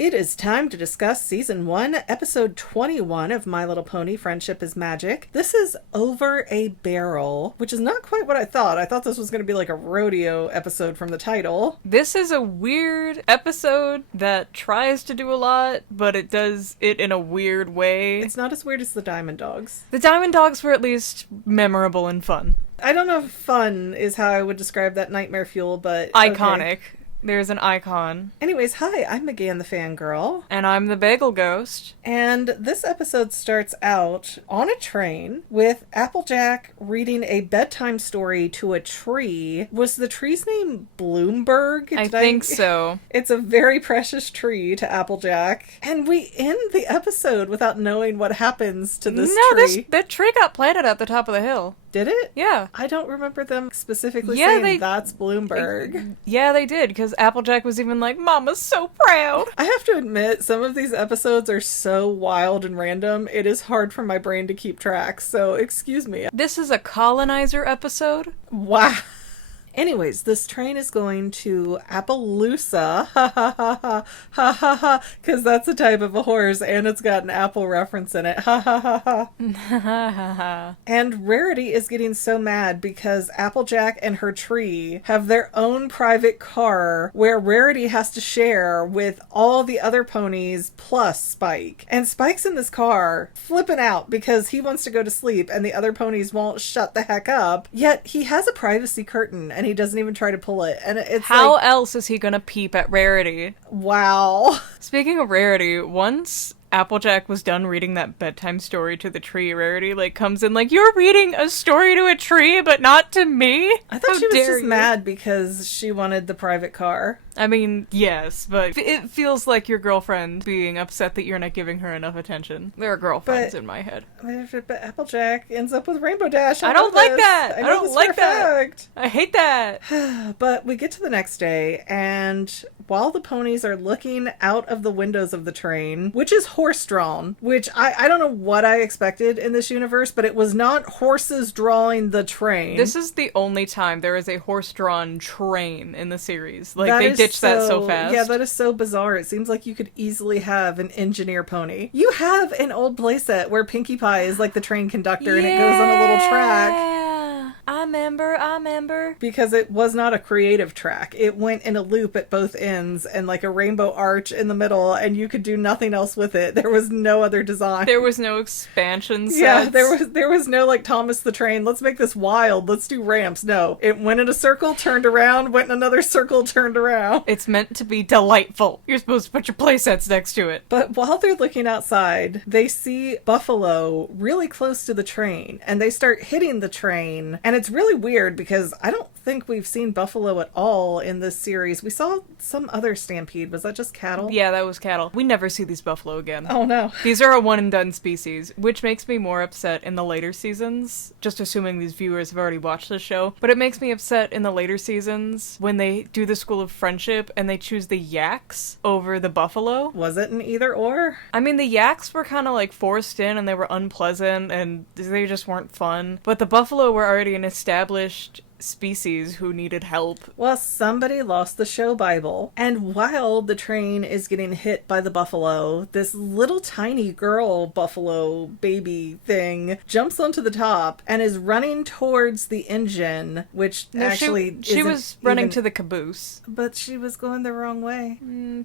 It is time to discuss Season 1, Episode 21 of My Little Pony, Friendship is Magic. This is Over a Barrel, which is not quite what I thought. I thought this was going to be like a rodeo episode from the title. This is a weird episode that tries to do a lot, but it does it in a weird way. It's not as weird as the Diamond Dogs. The Diamond Dogs were at least memorable and fun. I don't know if fun is how I would describe that nightmare fuel, but... Iconic. Okay. There's an icon. Anyways, hi, I'm McGann the Fangirl. And I'm the Bagel Ghost. And this episode starts out on a train with Applejack reading a bedtime story to a tree. Was the tree's name Bloomberg? I think so. It's a very precious tree to Applejack. And we end the episode without knowing what happens to this tree. That tree got planted at the top of the hill. Did it? Yeah. I don't remember them specifically saying that's Bloomberg. Yeah, they did, because Applejack was even like, Mama's so proud. I have to admit, some of these episodes are so wild and random, it is hard for my brain to keep track, so excuse me. This is a colonizer episode? Wow. Anyways, this train is going to Appaloosa, ha ha ha ha ha ha ha, because that's a type of a horse, and it's got an apple reference in it, ha ha ha ha. And Rarity is getting so mad because Applejack and her tree have their own private car where Rarity has to share with all the other ponies plus Spike. And Spike's in this car flipping out because he wants to go to sleep and the other ponies won't shut the heck up, yet he has a privacy curtain and he doesn't even try to pull it. And it's how else is he gonna peep at Rarity? Wow. Speaking of Rarity, once Applejack was done reading that bedtime story to the tree, Rarity comes in like, you're reading a story to a tree, but not to me? I thought she was just mad because she wanted the private car. I mean, yes, but it feels like your girlfriend being upset that you're not giving her enough attention. There are girlfriends in my head. But Applejack ends up with Rainbow Dash. I don't like that. I don't like that. I hate that. But we get to the next day, and while the ponies are looking out of the windows of the train, which is horse-drawn, which I don't know what I expected in this universe, but it was not horses drawing the train. This is the only time there is a horse-drawn train in the series. They ditched that so fast. Yeah, that is so bizarre. It seems like you could easily have an engineer pony. You have an old playset where Pinkie Pie is like the train conductor and it goes on a little track. I remember. Because it was not a creative track. It went in a loop at both ends and like a rainbow arch in the middle, and you could do nothing else with it. There was no other design. There was no expansion sets. Yeah, there was no like Thomas the Train, let's make this wild, let's do ramps. No. It went in a circle, turned around, went in another circle, turned around. It's meant to be delightful. You're supposed to put your playsets next to it. But while they're looking outside, they see Buffalo really close to the train, and they start hitting the train, and it's really weird because I don't think we've seen buffalo at all in this series. We saw some other stampede. Was that just cattle? Yeah, that was cattle. We never see these buffalo again. Oh no. These are a one and done species, which makes me more upset in the later seasons, just assuming these viewers have already watched the show. But it makes me upset in the later seasons when they do the School of Friendship and they choose the yaks over the buffalo. Was it an either or? I mean, the yaks were kind of like forced in and they were unpleasant and they just weren't fun. But the buffalo were already an established species who needed help. Well, somebody lost the show Bible, and while the train is getting hit by the buffalo, this little tiny girl buffalo baby thing jumps onto the top and is running towards the engine, which she was running to the caboose. But she was going the wrong way.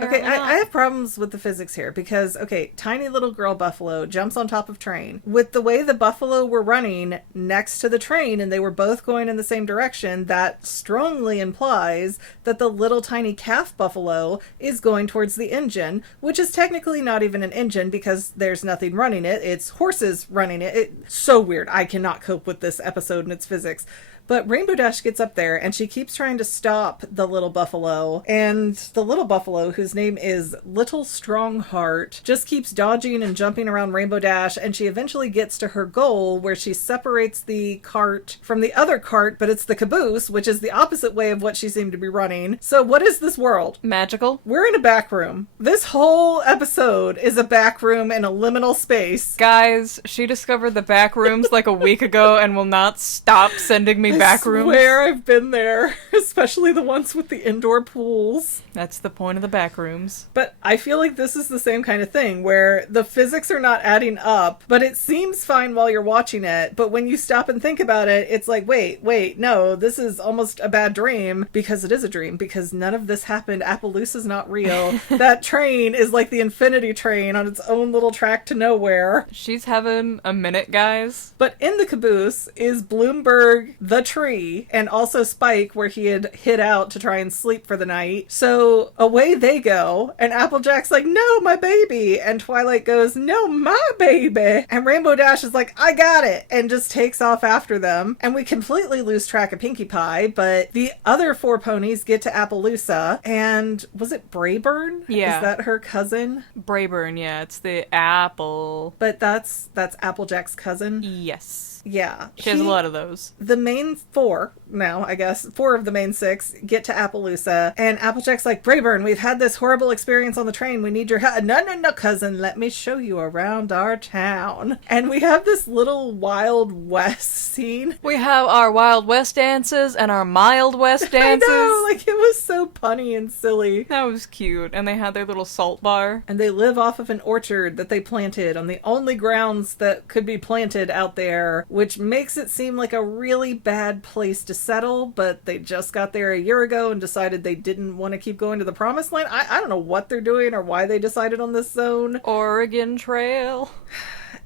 Okay, I have problems with the physics here because, tiny little girl buffalo jumps on top of train. With the way the buffalo were running next to the train and they were both going in the same direction, that strongly implies that the little tiny calf buffalo is going towards the engine, which is technically not even an engine because there's nothing running it. It's horses running it. It's so weird. I cannot cope with this episode and its physics. But Rainbow Dash gets up there and she keeps trying to stop the little buffalo. And the little buffalo, whose name is Little Strongheart, just keeps dodging and jumping around Rainbow Dash. And she eventually gets to her goal where she separates the cart from the other cart, but it's the caboose, which is the opposite way of what she seemed to be running. So what is this world? Magical. We're in a back room. This whole episode is a back room in a liminal space. Guys, she discovered the back rooms like a week ago and will not stop sending me back rooms. I swear I've been there, especially the ones with the indoor pools. That's the point of the back rooms. But I feel like this is the same kind of thing where the physics are not adding up, but it seems fine while you're watching it. But when you stop and think about it, it's like, wait, no, this is almost a bad dream, because it is a dream, because none of this happened. Appaloosa's not real. That train is like the Infinity Train on its own little track to nowhere. She's having a minute, guys. But in the caboose is Bloomberg the tree, and also Spike, where he had hid out to try and sleep for the night. So away they go, and Applejack's like, no, my baby, and Twilight goes, no, my baby, and Rainbow Dash is like, I got it, and just takes off after them, and we completely lose track of Pinkie Pie, but the other 4 ponies get to Appaloosa, and was it Brayburn? Yeah. Is that her cousin? Brayburn, yeah, it's the apple. But that's Applejack's cousin? Yes. Yeah. She has a lot of those. The main 4, now, I guess, 4 of the main 6 get to Appaloosa, and Applejack's like, Brayburn, we've had this horrible experience on the train. We need your help. No, cousin, let me show you around our town. And we have this little Wild West scene. We have our Wild West dances and our Mild West dances. I know, like, it was so punny and silly. That was cute. And they had their little salt bar. And they live off of an orchard that they planted on the only grounds that could be planted out there, which makes it seem like a really bad place to settle, but they just got there a year ago and decided they didn't want to keep going to the promised land. I don't know what they're doing or why they decided on this zone. Oregon Trail.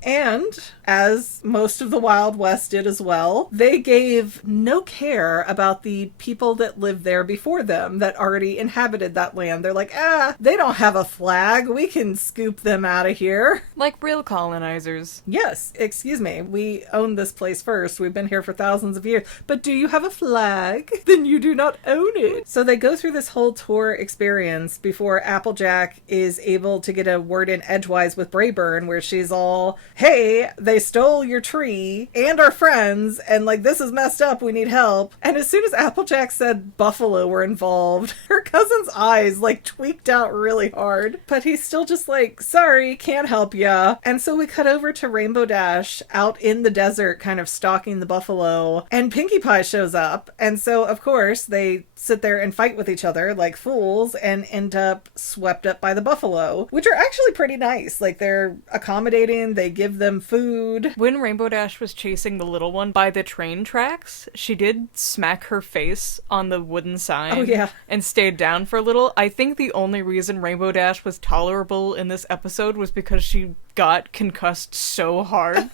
And, as most of the Wild West did as well, they gave no care about the people that lived there before them that already inhabited that land. They're like, they don't have a flag. We can scoop them out of here. Like real colonizers. Yes, excuse me. We own this place first. We've been here for thousands of years. But do you have a flag? Then you do not own it. So they go through this whole tour experience before Applejack is able to get a word in edgewise with Brayburn, where she's all, hey, they stole your tree and our friends, and like, this is messed up, we need help. And as soon as Applejack said buffalo were involved, her cousin's eyes like tweaked out really hard. But he's still just like, sorry, can't help ya. And so we cut over to Rainbow Dash out in the desert, kind of stalking the buffalo, and Pinkie Pie shows up. And so, of course, they sit there and fight with each other like fools and end up swept up by the buffalo, which are actually pretty nice. Like, they're accommodating, they give them food. When Rainbow Dash was chasing the little one by the train tracks, she did smack her face on the wooden sign. Oh, yeah. And stayed down for a little. I think the only reason Rainbow Dash was tolerable in this episode was because she got concussed so hard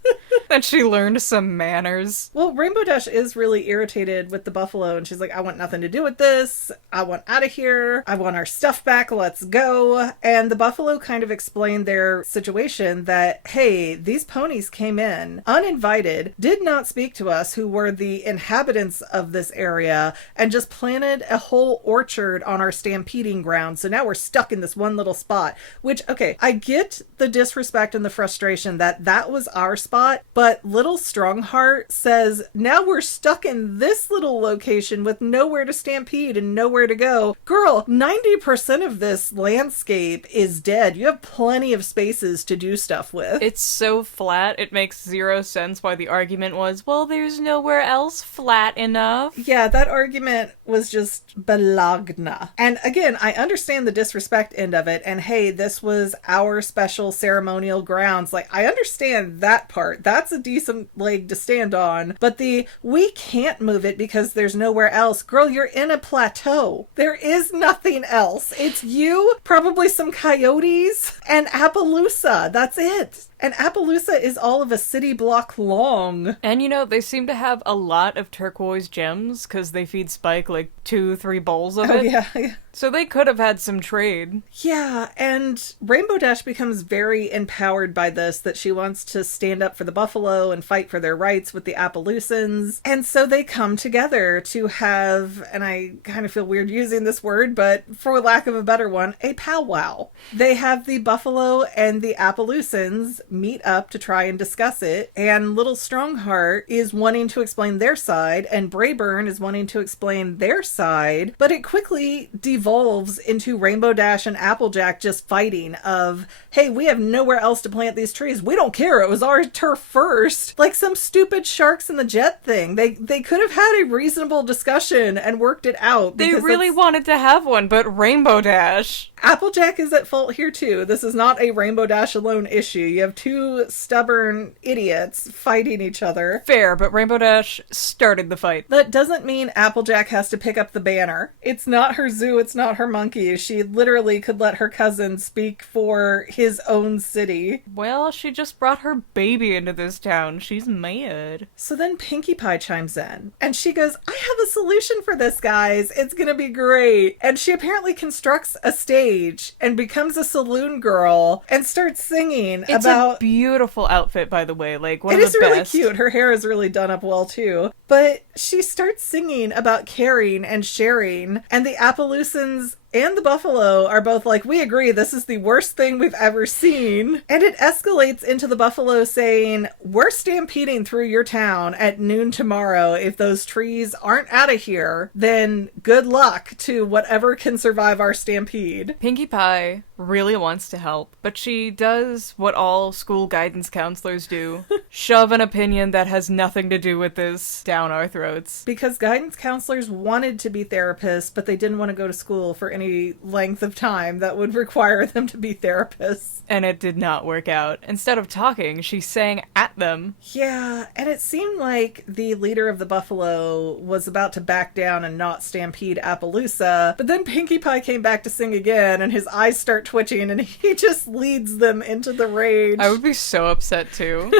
that she learned some manners. Well, Rainbow Dash is really irritated with the buffalo, and she's like, I want nothing to do with this. I want out of here. I want our stuff back. Let's go. And the buffalo kind of explained their situation that, hey, these ponies came in uninvited, did not speak to us, who were the inhabitants of this area, and just planted a whole orchard on our stampeding ground. So now we're stuck in this one little spot, which, okay, I get the disrespect and the frustration that was our spot, but Little Strongheart says, now we're stuck in this little location with nowhere to stampede and nowhere to go. Girl, 90% of this landscape is dead. You have plenty of spaces to do stuff with. It's so flat, it makes zero sense why the argument was, well, there's nowhere else flat enough. Yeah, that argument was just belagna. And again, I understand the disrespect end of it, and hey, this was our special ceremonial grounds. Like, I understand that part. That's a decent leg to stand on. But we can't move it because there's nowhere else. Girl, you're in a plateau. There is nothing else. It's you, probably some coyotes, and Appaloosa. That's it. And Appaloosa is all of a city block long. And you know, they seem to have a lot of turquoise gems because they feed Spike like 2-3 bowls of it. Yeah. So they could have had some trade. Yeah, and Rainbow Dash becomes very empowered by this, that she wants to stand up for the buffalo and fight for their rights with the Appaloosans. And so they come together to have, and I kind of feel weird using this word, but for lack of a better one, a powwow. They have the buffalo and the Appaloosans meet up to try and discuss it, and Little Strongheart is wanting to explain their side, and Brayburn is wanting to explain their side, but it quickly devolves into Rainbow Dash and Applejack just fighting of, hey, we have nowhere else to plant these trees. We don't care. It was our turf first, like some stupid sharks in the jet thing. They could have had a reasonable discussion and worked it out. They really wanted to have one, but Rainbow Dash. Applejack is at fault here too. This is not a Rainbow Dash alone issue. You have two stubborn idiots fighting each other. Fair, but Rainbow Dash started the fight. That doesn't mean Applejack has to pick up the banner. It's not her zoo, it's not her monkey. She literally could let her cousin speak for his own city. Well, she just brought her baby into this town. She's mad. So then Pinkie Pie chimes in, and she goes, I have a solution for this, guys. It's gonna be great. And she apparently constructs a stage and becomes a saloon girl and starts singing it's about... a beautiful outfit, by the way. Like, one It of is the really best. cute. Her hair is really done up well, too. But she starts singing about caring and sharing, and the Appaloosans and the buffalo are both like, we agree, this is the worst thing we've ever seen. And it escalates into the buffalo saying, we're stampeding through your town at noon tomorrow. If those trees aren't out of here, then good luck to whatever can survive our stampede. Pinkie Pie really wants to help, but she does what all school guidance counselors do. Shove an opinion that has nothing to do with this down our throats. Because guidance counselors wanted to be therapists, but they didn't want to go to school for any length of time that would require them to be therapists. And it did not work out. Instead of talking, she sang at them. Yeah, and it seemed like the leader of the buffalo was about to back down and not stampede Appaloosa, but then Pinkie Pie came back to sing again, and his eyes start twitching, and he just leads them into the rage. I would be so upset too.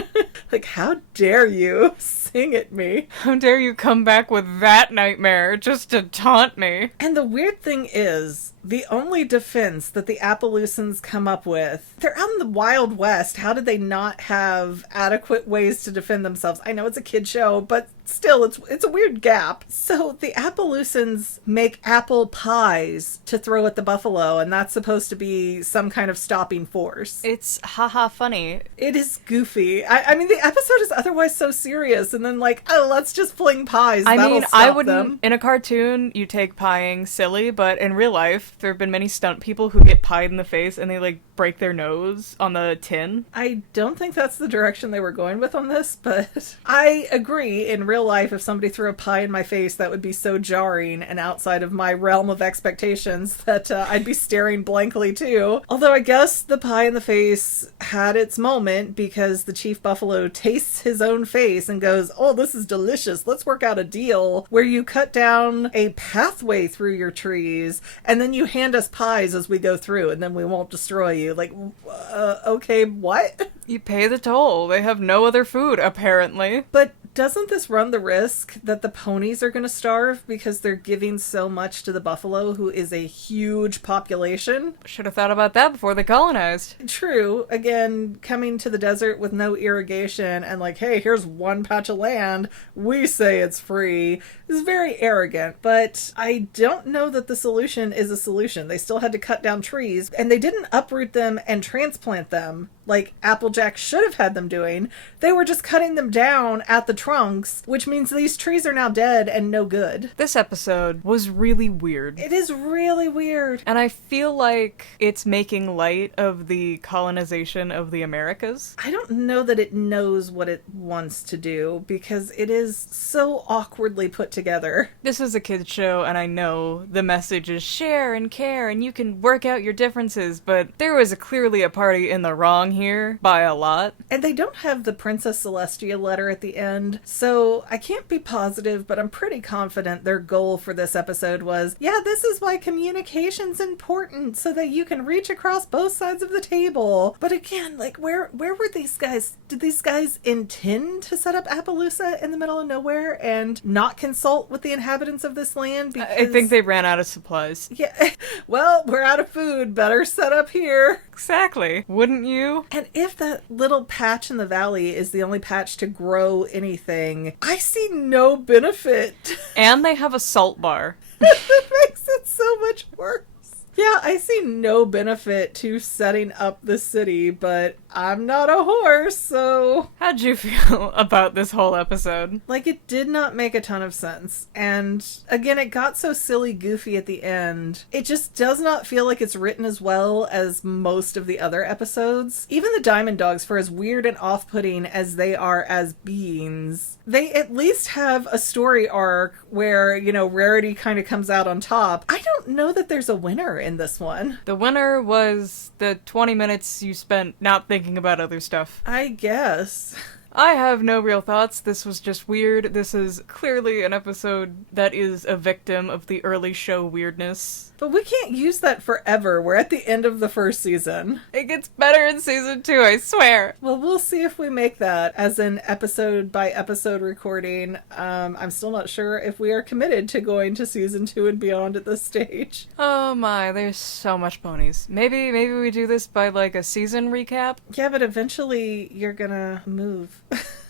Like, how dare you sing at me? How dare you come back with that nightmare just to taunt me? And the weird thing is, the only defense that the Appaloosans come up with, they're out in the Wild West. How did they not have adequate ways to defend themselves? I know it's a kid show, but still, it's a weird gap. So the Appaloosans make apple pies to throw at the buffalo, and that's supposed to be some kind of stopping force. It's haha funny. It is goofy. I mean, the episode is otherwise so serious, and then like, oh, let's just fling pies. I That'll mean, stop I wouldn't. them. In a cartoon, you take pieing silly, but in real life, there have been many stunt people who get pied in the face and they like break their nose on the tin. I don't think that's the direction they were going with on this, but I agree. In real life, if somebody threw a pie in my face, that would be so jarring and outside of my realm of expectations that I'd be staring blankly too. Although I guess the pie in the face had its moment because the chief buffalo tastes his own face and goes, oh, this is delicious. Let's work out a deal where you cut down a pathway through your trees and then you hand us pies as we go through and then we won't destroy you. Like, okay, what? You pay the toll. They have no other food, apparently. But doesn't this run the risk that the ponies are going to starve because they're giving so much to the buffalo, who is a huge population? Should have thought about that before they colonized. True. Again, coming to the desert with no irrigation and like, hey, here's one patch of land, we say it's free, is very arrogant. But I don't know that the solution is a solution. They still had to cut down trees, and they didn't uproot them and transplant them like Applejack should have had them doing. They were just cutting them down at the trunks, which means these trees are now dead and no good. This episode was really weird. It is really weird. And I feel like it's making light of the colonization of the Americas. I don't know that it knows what it wants to do because it is so awkwardly put together. This is a kid's show, and I know the message is share and care and you can work out your differences, but there was clearly a party in the wrong here by a lot. And they don't have the Princess Celestia letter at the end, so I can't be positive, but I'm pretty confident their goal for this episode was, yeah, this is why communication's important, so that you can reach across both sides of the table. But again, like, where were these guys? Did these guys intend to set up Appaloosa in the middle of nowhere and not consult with the inhabitants of this land? Because I think they ran out of supplies. yeah, well, we're out of food, better set up here. Exactly. Wouldn't you? And if that little patch in the valley is the only patch to grow anything, I see no benefit. And they have a salt bar. That makes it so much worse. Yeah, I see see no benefit to setting up the city, but I'm not a horse, so... How'd you feel about this whole episode? Like, it did not make a ton of sense. And, again, it got so silly goofy at the end. It just does not feel like it's written as well as most of the other episodes. Even the Diamond Dogs, for as weird and off-putting as they are as beings, they at least have a story arc where, you know, Rarity kind of comes out on top. I don't know that there's a winner in this one. The winner was the 20 minutes you spent not thinking about other stuff. I guess. I have no real thoughts. This was just weird. This is clearly an episode that is a victim of the early show weirdness. But we can't use that forever. We're at the end of the first season. It gets better in season 2, I swear. Well, we'll see if we make that as an episode by episode recording. I'm still not sure if we are committed to going to season 2 and beyond at this stage. Oh my, there's so much ponies. Maybe we do this by like a season recap? Yeah, but eventually you're gonna move.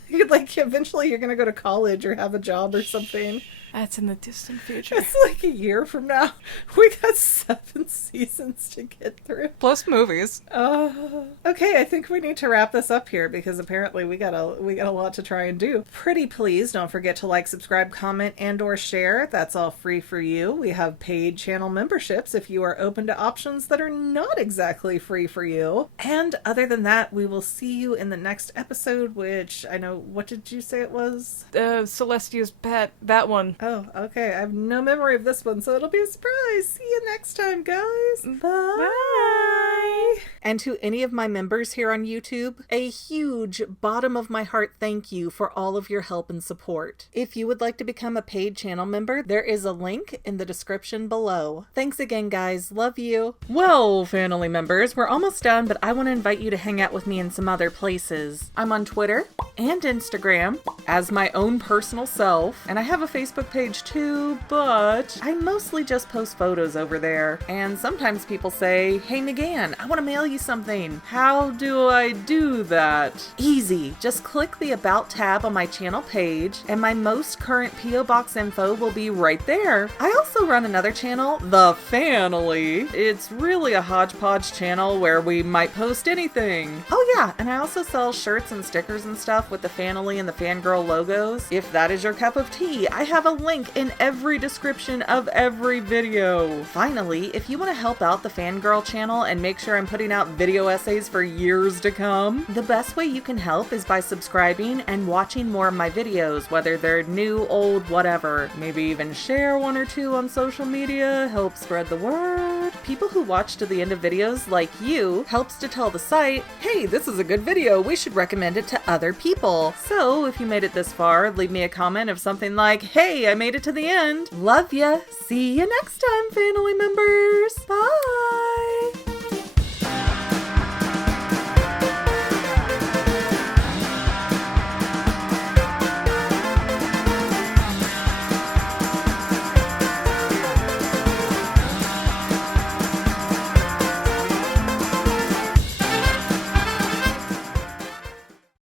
Eventually you're gonna go to college or have a job or something. That's in the distant future. It's like a year from now. We got 7 seasons to get through. Plus movies. Okay, I think we need to wrap this up here because apparently we got a lot to try and do. Pretty please don't forget to like, subscribe, comment, and or share. That's all free for you. We have paid channel memberships if you are open to options that are not exactly free for you. And other than that, we will see you in the next episode, which I know, what did you say it was? Celestia's Pet, that one. Oh, okay. I have no memory of this one, so it'll be a surprise. See you next time, guys. Bye. Bye. And to any of my members here on YouTube, a huge bottom of my heart thank you for all of your help and support. If you would like to become a paid channel member, there is a link in the description below. Thanks again, guys. Love you. Well, family members, we're almost done, but I want to invite you to hang out with me in some other places. I'm on Twitter and Instagram as my own personal self, and I have a Facebook page too, but I mostly just post photos over there. And sometimes people say, hey McGann, I want to mail you something. How do I do that? Easy. Just click the About tab on my channel page and my most current P.O. Box info will be right there. I also run another channel, The Family. It's really a hodgepodge channel where we might post anything. Oh yeah, and I also sell shirts and stickers and stuff with the Family and the Fangirl logos. If that is your cup of tea, I have a link in every description of every video. Finally, if you want to help out the Fangirl channel and make sure I'm putting out video essays for years to come, the best way you can help is by subscribing and watching more of my videos, whether they're new, old, whatever. Maybe even share 1 or 2 on social media, help spread the word. People who watch to the end of videos, like you, helps to tell the site, hey, this is a good video, we should recommend it to other people. So if you made it this far, leave me a comment of something like, hey, I made it to the end. Love ya. See you next time, family members.